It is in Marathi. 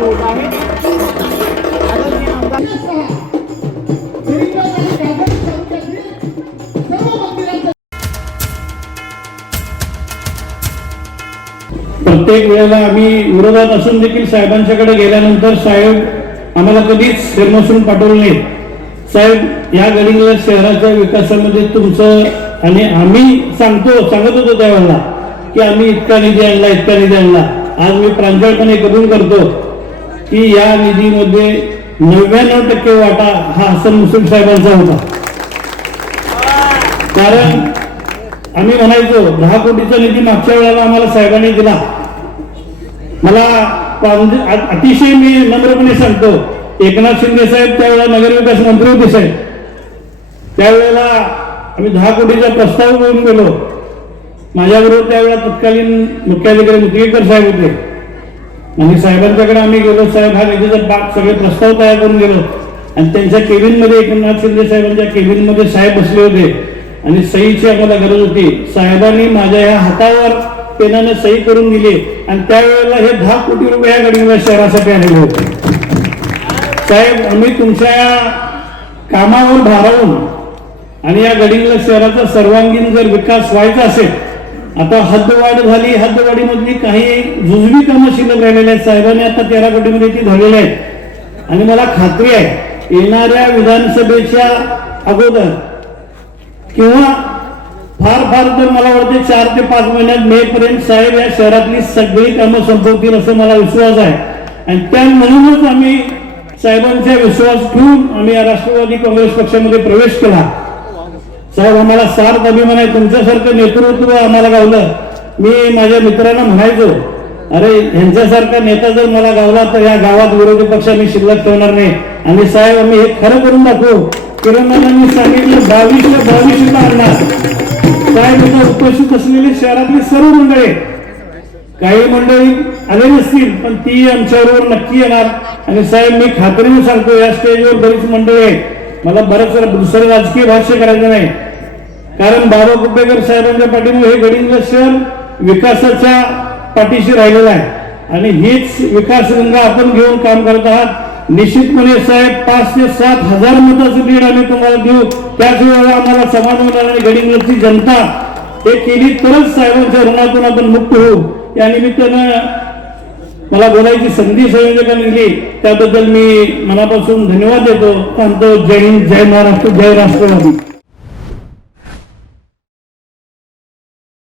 होत आहे. प्रत्येक वेळेला आम्ही विरोधात असून देखील साहेबांच्याकडे गेल्यानंतर साहेब आम्हाला कधीच शर्मसून पाठवलं नाही साहेब या गडीला शहराच्या विकासामध्ये तुमचं आणि आम्ही सांगतो सांगत होतो त्यावेळेला की आम्ही इतका निधी आणला इतका निधी आणला. आज मी प्रांजळपणे करून करतो. की या निधीमध्ये नव्याण्णव टक्के वाटा हा हसन मुस्लिम साहेबांचा होता. कारण आम्ही म्हणायचो दहा कोटीचा निधी मागच्या वेळेला आम्हाला साहेबांनी दिला. मला अतिशय मी नम्रपणे सांगतो एकनाथ शिंदे साहेब त्यावेळेला नगरविकास मंत्री होते साहेब. त्यावेळेला आम्ही दहा कोटीचा प्रस्ताव घेऊन गेलो. माझ्याबरोबर त्यावेळेला तत्कालीन मुख्याधिकारी मुतगेकर साहेब होते. आणि साहेबांच्याकडे आम्ही गेलो साहेब हा निधीचा बाग सगळे प्रस्ताव तयार करून गेलो. आणि त्यांच्या केबिनमध्ये एकनाथ शिंदे साहेबांच्या केबिनमध्ये साहेब बसले होते. आणि सईची आम्हाला गरज होती. साहेबांनी माझ्या ह्या हातावर पेनानं सही करून दिली. आणि त्यावेळेला हे दहा कोटी रुपये या गडिंगला शहरासाठी आलेले होते. साहेब आम्ही तुमच्या या कामावर भारावून आणि या गडिंगला शहराचा सर्वांगीण जर विकास व्हायचा असेल आता हद्दवाढ झाली. हद्दवाढीमधली काही जुजवी कामं शिल्लक राहिलेली आहेत. साहेबांनी आता तेरा कोटीमध्ये ती धरलेली आहेत. आणि मला खात्री आहे येणाऱ्या विधानसभेच्या अगोदर किंवा फार फार तर मला वाटते चार ते पाच महिन्यात मे पर्यंत साहेब या शहरातली सगळी कामं संपवतील असं मला विश्वास आहे. आणि त्या म्हणूनच आम्ही साहेबांचा विश्वास ठेवून आम्ही या राष्ट्रवादी काँग्रेस पक्षामध्ये प्रवेश केला. साहेब आम्हाला सार्थ अभिमान आहे तुमच्यासारखं नेतृत्व आम्हाला गावलं. मी माझ्या मित्रांना म्हणायचो अरे यांच्यासारखा नेता जर मला गावला तर या गावात विरोधी पक्ष मी शिल्लक ठेवणार नाही. आणि साहेब आम्ही हे खरं करून दाखवू किरणाला मी सांगितलं बावीसच्या बावीस आणणार. साहेब इथं उपस्थित असलेली शहरातली सर्व मंडळी काही मंडळी आले नसतील पण ती आमच्याबरोबर नक्की येणार. आणि साहेब मी खात्रीने सांगतो या स्टेजवर बरीच मंडळी आहेत. मला बरंच दुसरं राजकीय भाष्य करायचं नाही. कारण बाबा कुपेकर साहेबांच्या पाठीमुळे हे गडिंग शहर विकासाच्या पाठीशी राहिलेलं आहे. आणि हीच विकासगंगा आपण घेऊन काम करत आहात. निश्चितपणे म्हणजे साहेब पाच ते सात हजार मताचं लीड आम्ही तुम्हाला देऊ. त्याच वेळेला आम्हाला समाधान आणि गडिंगची जनता हे केली तरच साहेबांच्या ऋणातून आपण मुक्त होऊ. या निमित्तानं मला बोलायची संधी संयोजकांनी दिली. त्याबद्दल मी मनापासून धन्यवाद देतो. सांगतो जय हिंद जय महाराष्ट्र जय राष्ट्रवादी.